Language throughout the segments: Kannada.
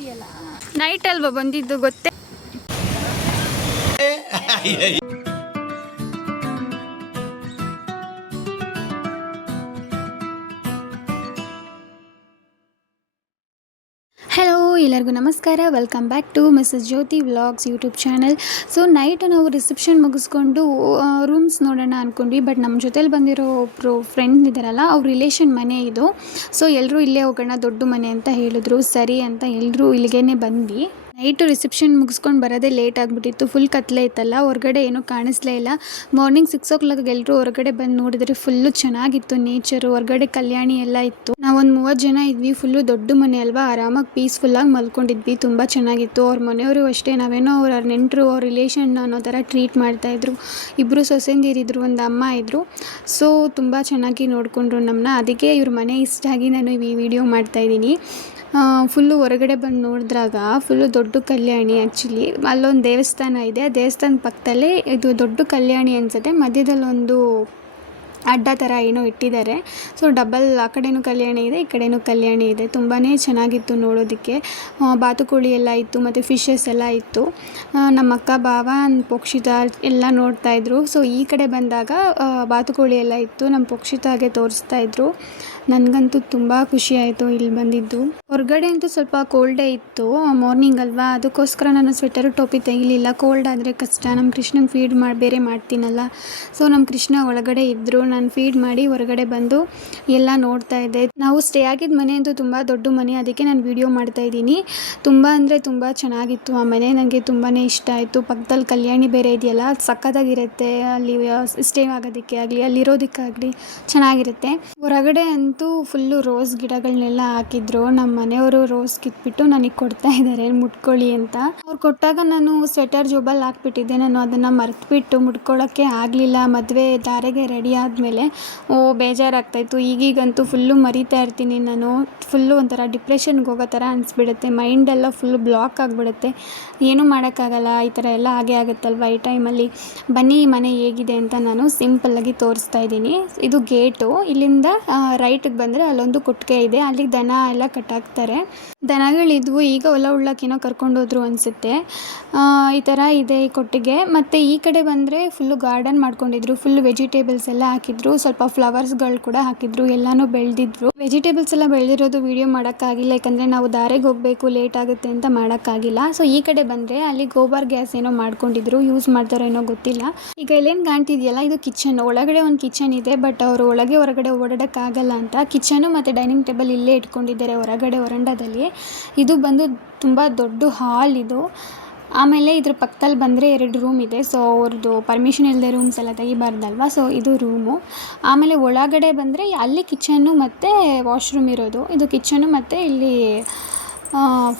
ಇದೆಯಲ್ಲ ನೈಟ್ ಅಲ್ವಾ ಬಂದಿದ್ದು ಗೊತ್ತೇ. ಹಲೋ ಎಲ್ಲರಿಗೂ ನಮಸ್ಕಾರ, welcome back to Mrs Jyothi vlogs YouTube channel. So night ನಾವು ರಿಸೆಪ್ಷನ್ ಮುಗಿಸ್ಕೊಂಡು ರೂಮ್ಸ್ ನೋಡೋಣ ಅಂದ್ಕೊಂಡ್ವಿ. ಬಟ್ ನಮ್ಮ ಜೊತೇಲಿ ಬಂದಿರೋ ಒಬ್ಬರು ಫ್ರೆಂಡ್ ಇದ್ದಾರಲ್ಲ, ಅವ್ರ ರಿಲೇಷನ್ ಮನೆ ಇದು. ಸೊ ಎಲ್ಲರೂ ಇಲ್ಲೇ ಹೋಗೋಣ, ದೊಡ್ಡ ಮನೆ ಅಂತ ಹೇಳಿದ್ರು. ಸರಿ ಅಂತ ಎಲ್ಲರೂ ಇಲ್ಲಿಗೇ ಬಂದ್ವಿ. ನೈಟು ರಿಸೆಪ್ಷನ್ ಮುಗಿಸ್ಕೊಂಡು ಬರೋದೇ ಲೇಟ್ ಆಗಿಬಿಟ್ಟಿತ್ತು. ಫುಲ್ ಕತ್ಲೆ ಇತ್ತಲ್ಲ, ಹೊರಗಡೆ ಏನೂ ಕಾಣಿಸ್ಲೇ ಇಲ್ಲ. ಮಾರ್ನಿಂಗ್ 6 o'clock ಎಲ್ಲರೂ ಹೊರಗಡೆ ಬಂದು ನೋಡಿದ್ರೆ ಫುಲ್ಲು ಚೆನ್ನಾಗಿತ್ತು ನೇಚರು. ಹೊರಗಡೆ ಕಲ್ಯಾಣಿ ಎಲ್ಲ ಇತ್ತು. ನಾವೊಂದು 30 ಜನ ಇದ್ವಿ. ಫುಲ್ಲು ದೊಡ್ಡ ಮನೆ ಅಲ್ವಾ, ಆರಾಮಾಗಿ ಪೀಸ್ಫುಲ್ಲಾಗಿ ಮಲ್ಕೊಂಡಿದ್ವಿ. ತುಂಬ ಚೆನ್ನಾಗಿತ್ತು. ಅವ್ರ ಮನೆಯವರು ಅಷ್ಟೇ, ನಾವೇನೋ ಅವ್ರ ನೆಂಟರು, ಅವ್ರ ರಿಲೇಷನ್ ಅನ್ನೋ ಥರ ಟ್ರೀಟ್ ಮಾಡ್ತಾಯಿದ್ರು. ಇಬ್ಬರು ಸೊಸೆಂದಿರಿದ್ರು, ಒಂದು ಅಮ್ಮ ಇದ್ದರು. ಸೊ ತುಂಬ ಚೆನ್ನಾಗಿ ನೋಡಿಕೊಂಡ್ರು ನಮ್ಮನ್ನ. ಅದಕ್ಕೆ ಇವ್ರ ಮನೆ ಇಷ್ಟ ಆಗಿ ನಾನು ಈ ವಿಡಿಯೋ ಮಾಡ್ತಾಯಿದ್ದೀನಿ. ಫುಲ್ಲು ಹೊರಗಡೆ ಬಂದು ನೋಡಿದ್ರಾಗ ಫುಲ್ಲು ದೊಡ್ಡ ಕಲ್ಯಾಣಿ. ಆ್ಯಕ್ಚುಲಿ ಅಲ್ಲೊಂದು ದೇವಸ್ಥಾನ ಇದೆ, ಆ ದೇವಸ್ಥಾನದ ಪಕ್ಕದಲ್ಲೇ ಇದು ದೊಡ್ಡ ಕಲ್ಯಾಣಿ ಅನಿಸುತ್ತೆ. ಮಧ್ಯದಲ್ಲೊಂದು ಅಡ್ಡ ಥರ ಏನೋ ಇಟ್ಟಿದ್ದಾರೆ. ಸೊ ಡಬಲ್, ಆ ಕಡೆನೂ ಕಲ್ಯಾಣಿ ಇದೆ, ಈ ಕಡೆನೂ ಕಲ್ಯಾಣಿ ಇದೆ. ತುಂಬಾ ಚೆನ್ನಾಗಿತ್ತು ನೋಡೋದಕ್ಕೆ. ಬಾತುಕೋಳಿ ಎಲ್ಲ ಇತ್ತು, ಮತ್ತು ಫಿಶಸ್ ಎಲ್ಲ ಇತ್ತು. ನಮ್ಮ ಅಕ್ಕ, ಬಾವ, ಪೋಕ್ಷಿತ ಎಲ್ಲ ನೋಡ್ತಾಯಿದ್ರು. ಸೊ ಈ ಕಡೆ ಬಂದಾಗ ಬಾತುಕೋಳಿ ಎಲ್ಲ ಇತ್ತು, ನಮ್ಮ ಪೋಕ್ಷಿತಾಗೆ ತೋರಿಸ್ತಾಯಿದ್ರು. ನನಗಂತೂ ತುಂಬ ಖುಷಿ ಆಯಿತು ಇಲ್ಲಿ ಬಂದಿದ್ದು. ಹೊರಗಡೆ ಅಂತೂ ಸ್ವಲ್ಪ ಕೋಲ್ಡೇ ಇತ್ತು, ಮಾರ್ನಿಂಗ್ ಅಲ್ವಾ, ಅದಕ್ಕೋಸ್ಕರ ನಾನು ಸ್ವೆಟರು ಟೋಪಿ ತೆಗಿಲಿಲ್ಲ. ಕೋಲ್ಡ್ ಆದರೆ ಕಷ್ಟ. ನಮ್ಮ ಕೃಷ್ಣಂಗೆ ಫೀಡ್ ಬೇರೆ ಮಾಡ್ತೀನಲ್ಲ. ಸೊ ನಮ್ಮ ಕೃಷ್ಣ ಒಳಗಡೆ ಇದ್ದರು. ನಾನು ಫೀಡ್ ಮಾಡಿ ಹೊರಗಡೆ ಬಂದು ಎಲ್ಲ ನೋಡ್ತಾ ಇದ್ದೆ. ನಾವು ಸ್ಟೇ ಆಗಿದ್ದ ಮನೆ ಅಂತೂ ತುಂಬ ದೊಡ್ಡ ಮನೆ, ಅದಕ್ಕೆ ನಾನು ವಿಡಿಯೋ ಮಾಡ್ತಾಯಿದ್ದೀನಿ. ತುಂಬ ಅಂದರೆ ತುಂಬ ಚೆನ್ನಾಗಿತ್ತು ಆ ಮನೆ, ನನಗೆ ತುಂಬಾ ಇಷ್ಟ ಆಯಿತು. ಪಕ್ಕದಲ್ಲಿ ಕಲ್ಯಾಣಿ ಬೇರೆ ಇದೆಯಲ್ಲ, ಅದು ಸಕ್ಕತ್ತಾಗಿರುತ್ತೆ. ಅಲ್ಲಿ ಸ್ಟೇ ಆಗೋದಕ್ಕೆ ಆಗಲಿ, ಅಲ್ಲಿರೋದಕ್ಕಾಗಲಿ ಚೆನ್ನಾಗಿರುತ್ತೆ. ಹೊರಗಡೆ ಅಂತೂ ಫುಲ್ಲು ರೋಸ್ ಗಿಡಗಳನ್ನೆಲ್ಲ ಹಾಕಿದ್ರು. ನಮ್ಮ ಮನೆಯವರು ರೋಸ್ ಕಿತ್ಬಿಟ್ಟು ನನಗೆ ಕೊಡ್ತಾ ಇದ್ದಾರೆ, ಮುಟ್ಕೊಳ್ಳಿ ಅಂತ. ಅವ್ರು ಕೊಟ್ಟಾಗ ನಾನು ಸ್ವೆಟರ್ ಜೋಬಲ್ಲಿ ಹಾಕ್ಬಿಟ್ಟಿದ್ದೆ. ನಾನು ಅದನ್ನು ಮರೆತುಬಿಟ್ಟು ಮುಟ್ಕೊಳ್ಳೋಕ್ಕೆ ಆಗಲಿಲ್ಲ. ಮದುವೆ ಧಾರೆಗೆ ರೆಡಿ ಆದಮೇಲೆ ಬೇಜಾರಾಗ್ತಾಯಿತ್ತು. ಈಗೀಗಂತೂ ಫುಲ್ಲು ಮರಿತಾ ಇರ್ತೀನಿ ನಾನು. ಫುಲ್ಲು ಒಂಥರ ಡಿಪ್ರೆಷನ್ಗೆ ಹೋಗೋ ಥರ ಅನಿಸ್ಬಿಡುತ್ತೆ. ಮೈಂಡೆಲ್ಲ ಫುಲ್ಲು ಬ್ಲಾಕ್ ಆಗಿಬಿಡುತ್ತೆ. ಏನೂ ಮಾಡೋಕ್ಕಾಗಲ್ಲ, ಈ ಥರ ಎಲ್ಲ ಹಾಗೆ ಆಗುತ್ತಲ್ವ ಈ ಟೈಮಲ್ಲಿ. ಬನ್ನಿ ಈ ಮನೆ ಹೇಗಿದೆ ಅಂತ ನಾನು ಸಿಂಪಲ್ಲಾಗಿ ತೋರಿಸ್ತಾ ಇದ್ದೀನಿ. ಇದು ಗೇಟು. ಇಲ್ಲಿಂದ ರೈಟಿಗೆ ಬಂದರೆ ಅಲ್ಲೊಂದು ಕೊಟ್ಟಿಗೆ ಇದೆ, ಅಲ್ಲಿಗೆ ದನ ಎಲ್ಲ ಕಟ್ಟಾಕ್ತಾರೆ. ದನಗಳಿದ್ವು, ಈಗ ಹೊಲ ಉಳ್ಳಕ್ಕೇನೋ ಕರ್ಕೊಂಡೋದ್ರು ಅನಿಸುತ್ತೆ. ಈ ಥರ ಇದೆ ಈ ಕೊಟ್ಟಿಗೆ. ಮತ್ತು ಈ ಕಡೆ ಬಂದರೆ ಫುಲ್ಲು ಗಾರ್ಡನ್ ಮಾಡ್ಕೊಂಡಿದ್ರು. ಫುಲ್ಲು ವೆಜಿಟೇಬಲ್ಸ್ ಎಲ್ಲ ಹಾಕಿದ್ರು, ಸ್ವಲ್ಪ ಫ್ಲವರ್ಸ್ಗಳು ಕೂಡ ಹಾಕಿದ್ರು, ಎಲ್ಲನೂ ಬೆಳೆದಿದ್ರು. ವೆಜಿಟೇಬಲ್ಸ್ ಎಲ್ಲ ಬೆಳೆದಿರೋದು ವೀಡಿಯೋ ಮಾಡೋಕ್ಕಾಗಿಲ್ಲ, ಯಾಕಂದರೆ ನಾವು ದಾರೆಗೆ ಹೋಗಬೇಕು, ಲೇಟ್ ಆಗುತ್ತೆ ಅಂತ ಮಾಡೋಕ್ಕಾಗಿಲ್ಲ. ಸೊ ಈ ಕಡೆ ಬಂದರೆ ಅಲ್ಲಿ ಗೋಬರ್ ಗ್ಯಾಸ್ ಏನೋ ಮಾಡ್ಕೊಂಡಿದ್ರು, ಯೂಸ್ ಮಾಡ್ತಾರೋ ಏನೋ ಗೊತ್ತಿಲ್ಲ. ಈಗ ಇಲ್ಲೇನು ಕಾಣ್ತಿದೆಯಲ್ಲ, ಇದು ಕಿಚನ್. ಒಳಗಡೆ ಒಂದು ಕಿಚನ್ ಇದೆ, ಬಟ್ ಅವರು ಹೊರಗಡೆ ಓಡಾಡೋಕ್ಕಾಗಲ್ಲ ಅಂತ ಕಿಚನು ಮತ್ತು ಡೈನಿಂಗ್ ಟೇಬಲ್ ಇಲ್ಲೇ ಇಟ್ಕೊಂಡಿದ್ದಾರೆ ಹೊರಗಡೆ ವರಂಡದಲ್ಲಿ. ಇದು ಬಂದು ತುಂಬ ದೊಡ್ಡ ಹಾಲ್ ಇದು. ಆಮೇಲೆ ಇದ್ರ ಪಕ್ಕದಲ್ಲಿ ಬಂದರೆ 2 ರೂಮ್ ಇದೆ. ಸೊ ಅವ್ರದ್ದು ಪರ್ಮಿಷನ್ ಇಲ್ಲದೆ ರೂಮ್ಸ್ ಎಲ್ಲ ತೆಗಿಬಾರ್ದಲ್ವ, ಸೊ ಇದು ರೂಮು. ಆಮೇಲೆ ಒಳಗಡೆ ಬಂದರೆ ಅಲ್ಲಿ ಕಿಚನ್ನು ಮತ್ತು ವಾಶ್ರೂಮ್ ಇರೋದು. ಇದು ಕಿಚನ್ನು ಮತ್ತು ಇಲ್ಲಿ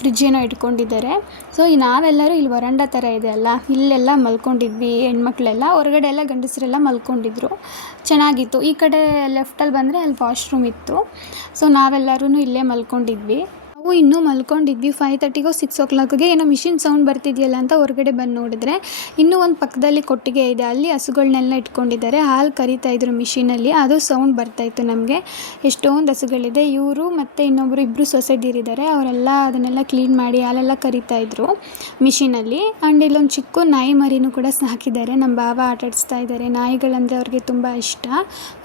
ಫ್ರಿಜ್ ಏನೋ ಇಟ್ಕೊಂಡಿದ್ದಾರೆ. ಸೊ ನಾವೆಲ್ಲರೂ ಇಲ್ಲಿ ವರಂಡ ಥರ ಇದೆ ಅಲ್ಲ, ಇಲ್ಲೆಲ್ಲ ಮಲ್ಕೊಂಡಿದ್ವಿ ಹೆಣ್ಮಕ್ಳೆಲ್ಲ. ಹೊರಗಡೆ ಎಲ್ಲ ಗಂಡಸರೆಲ್ಲ ಮಲ್ಕೊಂಡಿದ್ರು, ಚೆನ್ನಾಗಿತ್ತು. ಈ ಕಡೆ ಲೆಫ್ಟಲ್ಲಿ ಬಂದರೆ ಅಲ್ಲಿ ವಾಶ್ರೂಮ್ ಇತ್ತು. ಸೊ ನಾವೆಲ್ಲರೂ ಇಲ್ಲೇ ಮಲ್ಕೊಂಡಿದ್ವಿ. ನಾವು ಇನ್ನೂ ಮಲ್ಕೊಂಡಿದ್ವಿ. 5:30ಗೋ 6 o'clockಗೆ ಏನೋ ಮಿಷಿನ್ ಸೌಂಡ್ ಬರ್ತಿದೆಯಲ್ಲ ಅಂತ ಹೊರಗಡೆ ಬಂದು ನೋಡಿದ್ರೆ, ಇನ್ನೂ ಒಂದು ಪಕ್ಕದಲ್ಲಿ ಕೊಟ್ಟಿಗೆ ಇದೆ, ಅಲ್ಲಿ ಹಸುಗಳನ್ನೆಲ್ಲ ಇಟ್ಕೊಂಡಿದ್ದಾರೆ. ಹಾಲು ಕರಿತಾ ಇದ್ರು ಮಿಷಿನಲ್ಲಿ, ಅದು ಸೌಂಡ್ ಬರ್ತಾಯಿತ್ತು ನಮಗೆ. ಎಷ್ಟೊಂದು ಹಸುಗಳಿದೆ. ಇವರು ಮತ್ತು ಇಬ್ಬರು ಸೊಸೆದಿರಿದ್ದಾರೆ, ಅವರೆಲ್ಲ ಅದನ್ನೆಲ್ಲ ಕ್ಲೀನ್ ಮಾಡಿ ಹಾಲೆಲ್ಲ ಕರಿತಾಯಿದ್ರು ಮಿಷಿನಲ್ಲಿ. ಆ್ಯಂಡ್ ಇಲ್ಲೊಂದು ಚಿಕ್ಕ ನಾಯಿ ಮರಿನೂ ಕೂಡ ಸಾಕಿದ್ದಾರೆ. ನಮ್ಮ ಬಾವ ಆಟಾಡಿಸ್ತಾ ಇದ್ದಾರೆ. ನಾಯಿಗಳಂದರೆ ಅವ್ರಿಗೆ ತುಂಬ ಇಷ್ಟ.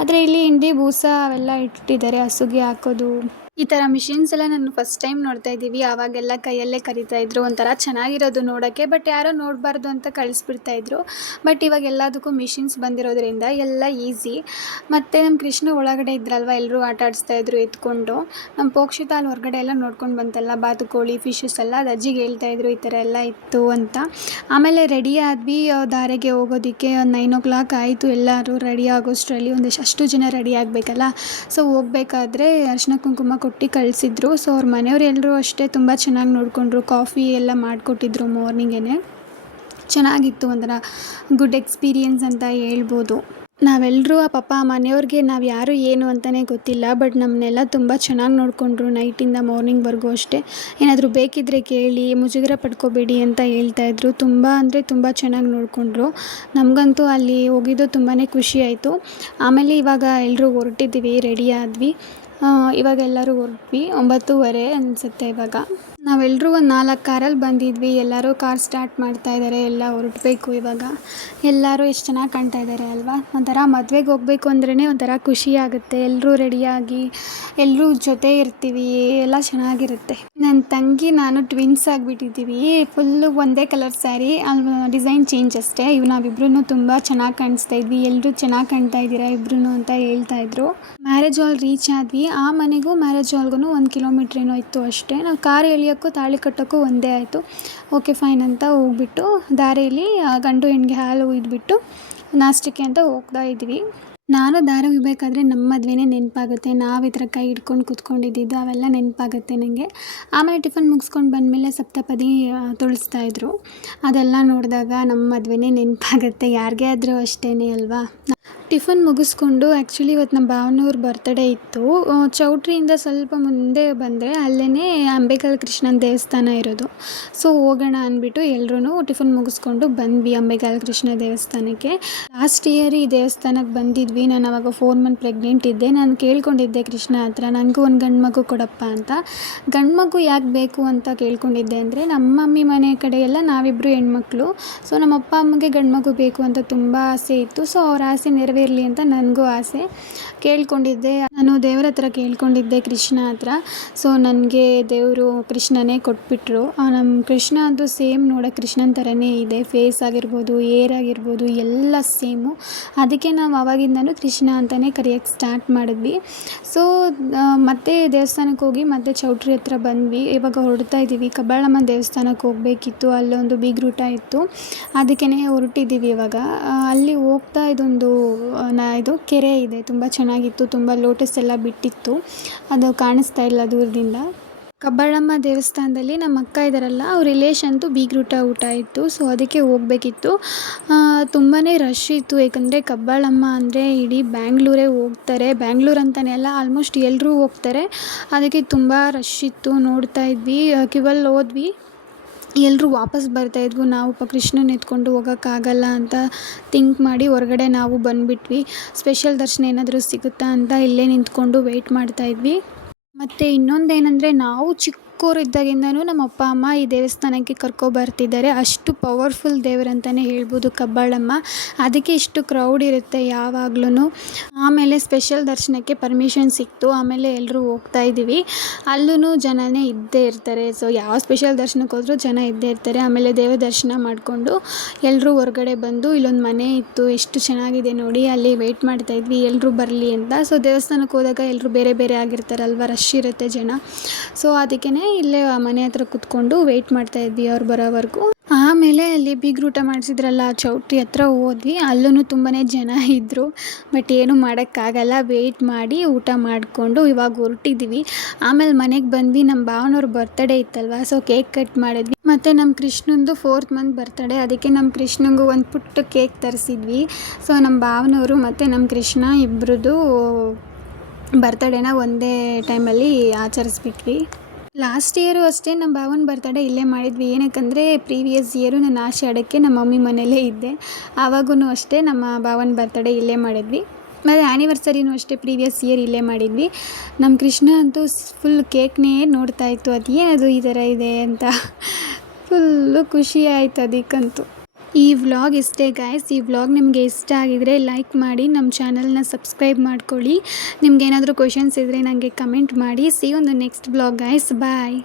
ಆದರೆ ಇಲ್ಲಿ ಹಿಂಡಿ ಬೂಸ ಅವೆಲ್ಲ ಇಟ್ಟಿದ್ದಾರೆ ಹಸುಗೆ ಹಾಕೋದು. ಈ ಥರ ಮಿಷಿನ್ಸ್ ಎಲ್ಲ ನಾನು ಫಸ್ಟ್ ಟೈಮ್ ನೋಡ್ತಾ ಇದ್ದೀವಿ. ಆವಾಗೆಲ್ಲ ಕೈಯಲ್ಲೇ ಕರಿತಾಯಿದ್ರು, ಒಂಥರ ಚೆನ್ನಾಗಿರೋದು ನೋಡೋಕ್ಕೆ. ಬಟ್ ಯಾರೋ ನೋಡಬಾರ್ದು ಅಂತ ಕಳಿಸ್ಬಿಡ್ತಾಯಿದ್ರು. ಬಟ್ ಇವಾಗ ಎಲ್ಲದಕ್ಕೂ ಮಿಷಿನ್ಸ್ ಬಂದಿರೋದ್ರಿಂದ ಎಲ್ಲ ಈಸಿ. ಮತ್ತು ನಮ್ಮ ಕೃಷ್ಣ ಒಳಗಡೆ ಇದ್ರಲ್ವ, ಎಲ್ಲರೂ ಆಟ ಆಡಿಸ್ತಾಯಿದ್ರು ಎತ್ಕೊಂಡು. ನಮ್ಮ ಪೋಕ್ಷಿತ ಅಲ್ಲಿ ಹೊರಗಡೆ ಎಲ್ಲ ನೋಡ್ಕೊಂಡು ಬಂತಲ್ಲ, ಬಾತುಕೋಳಿ ಫಿಶಸ್ ಎಲ್ಲ, ಅದು ಅಜ್ಜಿಗೆ ಹೇಳ್ತಾಯಿದ್ರು ಈ ಥರ ಎಲ್ಲ ಇತ್ತು ಅಂತ. ಆಮೇಲೆ ರೆಡಿ ಆದ್ವಿ ದಾರೆಗೆ ಹೋಗೋದಕ್ಕೆ. ಒಂದು 9 o'clock ಆಯಿತು. ಎಲ್ಲರೂ ರೆಡಿ ಆಗೋಷ್ಟರಲ್ಲಿ ಅಷ್ಟು ಜನ ರೆಡಿ ಆಗಬೇಕಲ್ಲ. ಸೊ ಹೋಗ್ಬೇಕಾದ್ರೆ ಅರಿಶಿನ ಕುಂಕುಮ ಕೊಟ್ಟು ಕಳಿಸಿದ್ರು. ಸೊ ಅವ್ರ ಮನೆಯವರು ಎಲ್ಲರೂ ಅಷ್ಟೇ ತುಂಬ ಚೆನ್ನಾಗಿ ನೋಡಿಕೊಂಡ್ರು. ಕಾಫಿ ಎಲ್ಲ ಮಾಡಿಕೊಟ್ಟಿದ್ರು ಮಾರ್ನಿಂಗೇ. ಚೆನ್ನಾಗಿತ್ತು, ಒಂಥರ ಗುಡ್ ಎಕ್ಸ್ಪೀರಿಯನ್ಸ್ ಅಂತ ಹೇಳ್ಬೋದು. ನಾವೆಲ್ಲರೂ ಆ ಪಾಪ ಮನೆಯವ್ರಿಗೆ ನಾವು ಯಾರು ಏನು ಅಂತಲೇ ಗೊತ್ತಿಲ್ಲ, ಬಟ್ ನಮ್ಮನ್ನೆಲ್ಲ ತುಂಬ ಚೆನ್ನಾಗಿ ನೋಡಿಕೊಂಡ್ರು ನೈಟಿಂದ ಮಾರ್ನಿಂಗ್ವರೆಗೂ ಅಷ್ಟೇ. ಏನಾದರೂ ಬೇಕಿದ್ದರೆ ಕೇಳಿ, ಮುಜುಗರ ಪಡ್ಕೋಬೇಡಿ ಅಂತ ಹೇಳ್ತಾಯಿದ್ರು. ತುಂಬ ಅಂದರೆ ತುಂಬ ಚೆನ್ನಾಗಿ ನೋಡಿಕೊಂಡ್ರು. ನಮಗಂತೂ ಅಲ್ಲಿ ಹೋಗಿದ್ದು ತುಂಬಾ ಖುಷಿ ಆಯಿತು. ಆಮೇಲೆ ಇವಾಗ ಎಲ್ಲರೂ ಹೊರಟಿದ್ದೀವಿ, ರೆಡಿ ಆದ್ವಿ. ಇವಾಗ ಎಲ್ಲರೂ ಹೊರಟ್ವಿ. 9:30 ಅನಿಸುತ್ತೆ ಇವಾಗ. ನಾವೆಲ್ಲರೂ ಒಂದು 4 ಕಾರಲ್ಲಿ ಬಂದಿದ್ವಿ. ಎಲ್ಲರೂ ಕಾರ್ ಸ್ಟಾರ್ಟ್ ಮಾಡ್ತಾ ಇದ್ದಾರೆ. ಎಲ್ಲ ಹೊರಡಬೇಕು ಇವಾಗ. ಎಲ್ಲರೂ ಎಷ್ಟು ಚೆನ್ನಾಗಿ ಕಾಣ್ತಾ ಇದ್ದಾರೆ ಅಲ್ವಾ? ಒಂಥರ ಮದುವೆಗೆ ಹೋಗ್ಬೇಕು ಅಂದ್ರೇ ಒಂಥರ ಖುಷಿ ಆಗುತ್ತೆ. ಎಲ್ಲರೂ ರೆಡಿಯಾಗಿ ಎಲ್ಲರೂ ಜೊತೆ ಇರ್ತೀವಿ, ಎಲ್ಲ ಚೆನ್ನಾಗಿರುತ್ತೆ. ನನ್ನ ತಂಗಿ ನಾನು ಟ್ವಿನ್ಸ್ ಆಗಿಬಿಟ್ಟಿದ್ದೀವಿ. ಫುಲ್ಲು ಒಂದೇ ಕಲರ್ ಸ್ಯಾರಿ, ಡಿಸೈನ್ ಚೇಂಜ್ ಅಷ್ಟೇ. ನಾವಿಬ್ರೂ ತುಂಬ ಚೆನ್ನಾಗಿ ಕಾಣಿಸ್ತಾ ಇದ್ವಿ. ಎಲ್ಲರೂ ಚೆನ್ನಾಗಿ ಕಾಣ್ತಾ ಇದ್ದೀರಾ ಇಬ್ರು ಅಂತ ಹೇಳ್ತಾಯಿದ್ರು. ಮ್ಯಾರೇಜ್ ಹಾಲ್ ರೀಚ್ ಆದ್ವಿ. ಆ ಮನೆಗೂ ಮ್ಯಾರೇಜ್ ಹಾಲ್ಗೂ 1 ಕಿಲೋಮೀಟ್ರ್ ಏನೋ ಇತ್ತು ಅಷ್ಟೇ. ನಾವು ಕಾರ್ ಎಳಿಯೋಕ್ಕೂ ತಾಳಿ ಕಟ್ಟೋಕ್ಕೂ ಒಂದೇ ಆಯಿತು. ಓಕೆ ಫೈನ್ ಅಂತ ಹೋಗ್ಬಿಟ್ಟು ದಾರಿಯಲ್ಲಿ ಗಂಡು ಹೆಣ್ಣಿಗೆ ಹಾಲು ಹುಯ್ದುಬಿಟ್ಟು ನಾಷ್ಟಕ್ಕೆ ಅಂತ ಹೋಗ್ತಾ ಇದ್ವಿ. ನಾನು ದಾರಿ ಹೋಗ್ಬೇಕಾದ್ರೆ ನಮ್ಮ ಮದುವೆನೇ ನೆನಪಾಗುತ್ತೆ. ನಾವು ಈ ಥರ ಕೈ ಹಿಡ್ಕೊಂಡು ಕೂತ್ಕೊಂಡಿದ್ದು ಅವೆಲ್ಲ ನೆನಪಾಗುತ್ತೆ ನನಗೆ. ಆಮೇಲೆ ಟಿಫನ್ ಮುಗಿಸ್ಕೊಂಡು ಬಂದಮೇಲೆ ಸಪ್ತಪದಿ ತುಳಿಸ್ತಾಯಿದ್ರು. ಅದೆಲ್ಲ ನೋಡಿದಾಗ ನಮ್ಮ ಮದುವೆನೇ ನೆನಪಾಗುತ್ತೆ. ಯಾರಿಗೇ ಆದರೂ ಅಷ್ಟೇ ಅಲ್ವಾ? ಟಿಫನ್ ಮುಗಿಸ್ಕೊಂಡು ಆ್ಯಕ್ಚುಲಿ ಇವತ್ತು ನಮ್ಮ ಭಾವನವ್ರ ಬರ್ತ್ಡೇ ಇತ್ತು. ಚೌಟ್ರಿಯಿಂದ ಸ್ವಲ್ಪ ಮುಂದೆ ಬಂದರೆ ಅಲ್ಲೇ ಅಂಬೇಗಾಲು ಕೃಷ್ಣನ ದೇವಸ್ಥಾನ ಇರೋದು. ಸೊ ಹೋಗೋಣ ಅಂದ್ಬಿಟ್ಟು ಎಲ್ಲರೂ ಟಿಫನ್ ಮುಗಿಸ್ಕೊಂಡು ಬಂದ್ವಿ ಅಂಬೇಗಾಲು ಕೃಷ್ಣ ದೇವಸ್ಥಾನಕ್ಕೆ. ಲಾಸ್ಟ್ ಇಯರ್ ಈ ದೇವಸ್ಥಾನಕ್ಕೆ ಬಂದಿದ್ವಿ. ನಾನು ಅವಾಗ 4 ಮಂತ್ ಪ್ರೆಗ್ನೆಂಟ್ ಇದ್ದೆ. ನಾನು ಕೇಳ್ಕೊಂಡಿದ್ದೆ ಕೃಷ್ಣ ಹತ್ರ, ನನಗೂ ಒಂದು ಗಂಡು ಮಗು ಕೊಡಪ್ಪ ಅಂತ. ಗಂಡು ಮಗು ಯಾಕೆ ಬೇಕು ಅಂತ ಕೇಳ್ಕೊಂಡಿದ್ದೆ ಅಂದರೆ, ನಮ್ಮ ಮಮ್ಮಿ ಮನೆ ಕಡೆ ಎಲ್ಲ ನಾವಿಬ್ಬರು ಹೆಣ್ಮಕ್ಳು. ಸೊ ನಮ್ಮ ಅಪ್ಪ ಅಮ್ಮಗೆ ಗಂಡು ಮಗು ಬೇಕು ಅಂತ ತುಂಬ ಆಸೆ ಇತ್ತು. ಸೊ ಅವ್ರ ಆಸೆ ನೆರವೇರಲಿ ಅಂತ ನನಗೂ ಆಸೆ. ಕೇಳ್ಕೊಂಡಿದ್ದೆ, ನಾನು ದೇವ್ರ ಹತ್ರ ಕೇಳ್ಕೊಂಡಿದ್ದೆ ಕೃಷ್ಣ ಹತ್ರ. ಸೊ ನನಗೆ ದೇವರು ಕೃಷ್ಣನೇ ಕೊಟ್ಬಿಟ್ರು. ನಮ್ಮ ಕೃಷ್ಣ ಅಂತೂ ಸೇಮ್ ನೋಡೋಕೆ ಕೃಷ್ಣನ ಥರನೇ ಇದೆ. ಫೇಸ್ ಆಗಿರ್ಬೋದು, ಏರ್ ಆಗಿರ್ಬೋದು ಎಲ್ಲ ಸೇಮು. ಅದಕ್ಕೆ ನಾವು ಆವಾಗಿಂದನೂ ಕೃಷ್ಣ ಅಂತಲೇ ಕರೆಯೋಕ್ಕೆ ಸ್ಟಾರ್ಟ್ ಮಾಡಿದ್ವಿ. ಸೊ ಮತ್ತೆ ದೇವಸ್ಥಾನಕ್ಕೆ ಹೋಗಿ ಮತ್ತೆ ಚೌಟ್ರಿ ಹತ್ರ ಬಂದ್ವಿ. ಇವಾಗ ಹೊರಡ್ತಾ ಇದ್ದೀವಿ. ಕಬ್ಬಾಳಮ್ಮ ದೇವಸ್ಥಾನಕ್ಕೆ ಹೋಗಬೇಕಿತ್ತು. ಅಲ್ಲೊಂದು ಬೀಗ್ರೂಟ ಇತ್ತು, ಅದಕ್ಕೇ ಹೊರಟಿದ್ದೀವಿ ಇವಾಗ. ಅಲ್ಲಿ ಹೋಗ್ತಾ ಇದೊಂದು ಇದು ಕೆರೆ ಇದೆ, ತುಂಬ ಚೆನ್ನಾಗಿತ್ತು. ತುಂಬ ಲೋಟಸ್ ಎಲ್ಲ ಬಿಟ್ಟಿತ್ತು, ಅದು ಕಾಣಿಸ್ತಾ ಇಲ್ಲ ದೂರದಿಂದ. ಕಬ್ಬಾಳಮ್ಮ ದೇವಸ್ಥಾನದಲ್ಲಿ ನಮ್ಮ ಅಕ್ಕ ಇದ್ದಾರಲ್ಲ, ಅವ್ರ ರಿಲೇಷನ್ದು ಬೀಗ್ರೂಟ ಊಟ ಇತ್ತು. ಸೊ ಅದಕ್ಕೆ ಹೋಗಬೇಕಿತ್ತು. ತುಂಬಾ ರಶ್ ಇತ್ತು. ಏಕೆಂದರೆ ಕಬ್ಬಾಳಮ್ಮ ಅಂದರೆ ಇಡೀ ಬ್ಯಾಂಗ್ಳೂರೇ ಹೋಗ್ತಾರೆ. ಬ್ಯಾಂಗ್ಳೂರು ಅಂತಲೇ ಅಲ್ಲ, ಆಲ್ಮೋಸ್ಟ್ ಎಲ್ಲರೂ ಹೋಗ್ತಾರೆ. ಅದಕ್ಕೆ ತುಂಬ ರಶ್ ಇತ್ತು. ನೋಡ್ತಾ ಇದ್ವಿ, ಕ್ಯೂವಲ್ಲಿ ಹೋದ್ವಿ. ಎಲ್ಲರೂ ವಾಪಸ್ ಬರ್ತಾಯಿದ್ವು. ನಾವು ಕೃಷ್ಣನ ಎತ್ಕೊಂಡು ಹೋಗೋಕ್ಕಾಗಲ್ಲ ಅಂತ ಥಿಂಕ್ ಮಾಡಿ ಹೊರಗಡೆ ನಾವು ಬಂದುಬಿಟ್ವಿ. ಸ್ಪೆಷಲ್ ದರ್ಶನ ಏನಾದರೂ ಸಿಗುತ್ತಾ ಅಂತ ಇಲ್ಲೇ ನಿಂತ್ಕೊಂಡು ವೆಯ್ಟ್ ಮಾಡ್ತಾಯಿದ್ವಿ. ಮತ್ತು ಇನ್ನೊಂದೇನೆಂದರೆ, ನಾವು ಚಿಕ್ಕವರಿದ್ದಾಗಿಂದನೂ ನಮ್ಮ ಅಪ್ಪ ಅಮ್ಮ ಈ ದೇವಸ್ಥಾನಕ್ಕೆ ಕರ್ಕೊಬರ್ತಿದ್ದಾರೆ. ಅಷ್ಟು ಪವರ್ಫುಲ್ ದೇವರಂತಲೇ ಹೇಳ್ಬೋದು ಕಬ್ಬಾಳಮ್ಮ. ಅದಕ್ಕೆ ಇಷ್ಟು ಕ್ರೌಡ್ ಇರುತ್ತೆ ಯಾವಾಗ್ಲೂ. ಆಮೇಲೆ ಸ್ಪೆಷಲ್ ದರ್ಶನಕ್ಕೆ ಪರ್ಮಿಷನ್ ಸಿಕ್ತು. ಆಮೇಲೆ ಎಲ್ಲರೂ ಹೋಗ್ತಾ ಇದ್ದೀವಿ. ಅಲ್ಲೂ ಜನನೇ ಇದ್ದೇ ಇರ್ತಾರೆ. ಸೊ ಯಾವ ಸ್ಪೆಷಲ್ ದರ್ಶನಕ್ಕೆ ಹೋದರೂ ಜನ ಇದ್ದೇ ಇರ್ತಾರೆ. ಆಮೇಲೆ ದೇವ ದರ್ಶನ ಮಾಡಿಕೊಂಡು ಎಲ್ಲರೂ ಹೊರಗಡೆ ಬಂದು, ಇಲ್ಲೊಂದು ಮನೆ ಇತ್ತು, ಎಷ್ಟು ಚೆನ್ನಾಗಿದೆ ನೋಡಿ, ಅಲ್ಲಿ ವೆಯ್ಟ್ ಮಾಡ್ತಾಯಿದ್ವಿ ಎಲ್ಲರೂ ಬರಲಿ ಅಂತ. ಸೊ ದೇವಸ್ಥಾನಕ್ಕೆ ಹೋದಾಗ ಎಲ್ಲರೂ ಬೇರೆ ಬೇರೆ ಆಗಿರ್ತಾರಲ್ವ, ರಶ್ ಇರುತ್ತೆ ಜನ. ಸೊ ಅದಕ್ಕೇ ಇಲ್ಲೇ ಮನೆ ಹತ್ರ ಕೂತ್ಕೊಂಡು ವೆಯ್ಟ್ ಮಾಡ್ತಾಯಿದ್ವಿ ಅವ್ರು ಬರೋವರೆಗೂ. ಆಮೇಲೆ ಅಲ್ಲಿ ಬೀಗ್ರೂಟ ಮಾಡಿಸಿದ್ರಲ್ಲ, ಚೌಟ್ರಿ ಹತ್ರ ಹೋದ್ವಿ. ಅಲ್ಲೂ ತುಂಬಾ ಜನ ಇದ್ದರು. ಬಟ್ ಏನೂ ಮಾಡೋಕ್ಕಾಗಲ್ಲ, ವೆಯ್ಟ್ ಮಾಡಿ ಊಟ ಮಾಡಿಕೊಂಡು ಇವಾಗ ಹೊರಟಿದ್ದೀವಿ. ಆಮೇಲೆ ಮನೆಗೆ ಬಂದ್ವಿ. ನಮ್ಮ ಭಾವನವ್ರ ಬರ್ತಡೇ ಇತ್ತಲ್ವ, ಸೊ ಕೇಕ್ ಕಟ್ ಮಾಡಿದ್ವಿ. ಮತ್ತು ನಮ್ಮ ಕೃಷ್ಣಂದು 4th ಮಂತ್ ಬರ್ತಡೇ, ಅದಕ್ಕೆ ನಮ್ಮ ಕೃಷ್ಣಂಗೂ ಒಂದು ಪುಟ್ಟ ಕೇಕ್ ತರಿಸಿದ್ವಿ. ಸೊ ನಮ್ಮ ಭಾವನವರು ಮತ್ತು ನಮ್ಮ ಕೃಷ್ಣ ಇಬ್ಬರದು ಬರ್ತಡೇನ ಒಂದೇ ಟೈಮಲ್ಲಿ ಆಚರಿಸ್ಬಿಟ್ವಿ. ಲಾಸ್ಟ್ ಇಯರು ಅಷ್ಟೇ ನಮ್ಮ ಭಾವನ ಬರ್ತಡೇ ಇಲ್ಲೇ ಮಾಡಿದ್ವಿ. ಏನಕ್ಕಂದರೆ ಪ್ರೀವಿಯಸ್ ಇಯರು ನಾನು ಆಷಾಢಕ್ಕೆ ನಮ್ಮ ಮಮ್ಮಿ ಮನೇಲೇ ಇದ್ದೆ. ಆವಾಗೂ ಅಷ್ಟೇ ನಮ್ಮ ಭಾವನ ಬರ್ತಡೇ ಇಲ್ಲೇ ಮಾಡಿದ್ವಿ. ಮತ್ತು ಆ್ಯನಿವರ್ಸರಿನೂ ಅಷ್ಟೇ ಪ್ರೀವಿಯಸ್ ಇಯರ್ ಇಲ್ಲೇ ಮಾಡಿದ್ವಿ. ನಮ್ಮ ಕೃಷ್ಣ ಅಂತೂ ಫುಲ್ ಕೇಕ್ನೇ ನೋಡ್ತಾ ಇತ್ತು, ಅದೇನದು ಈ ಥರ ಇದೆ ಅಂತ. ಫುಲ್ಲು ಖುಷಿ ಆಯಿತು ಅದಕ್ಕಂತೂ. ಈ ವ್ಲಾಗ್ ಇಷ್ಟೇ ಗೈಸ್. ಈ ವ್ಲಾಗ್ ನಿಮಗೆ ಇಷ್ಟ ಆಗಿದರೆ ಲೈಕ್ ಮಾಡಿ, ನಮ್ಮ ಚಾನಲ್ನ ಸಬ್ಸ್ಕ್ರೈಬ್ ಮಾಡ್ಕೊಳ್ಳಿ. ನಿಮ್ಗೇನಾದರೂ ಕ್ವೆಶನ್ಸ್ ಇದ್ದರೆ ನನಗೆ ಕಮೆಂಟ್ ಮಾಡಿ. See you on the next vlog guys. Bye.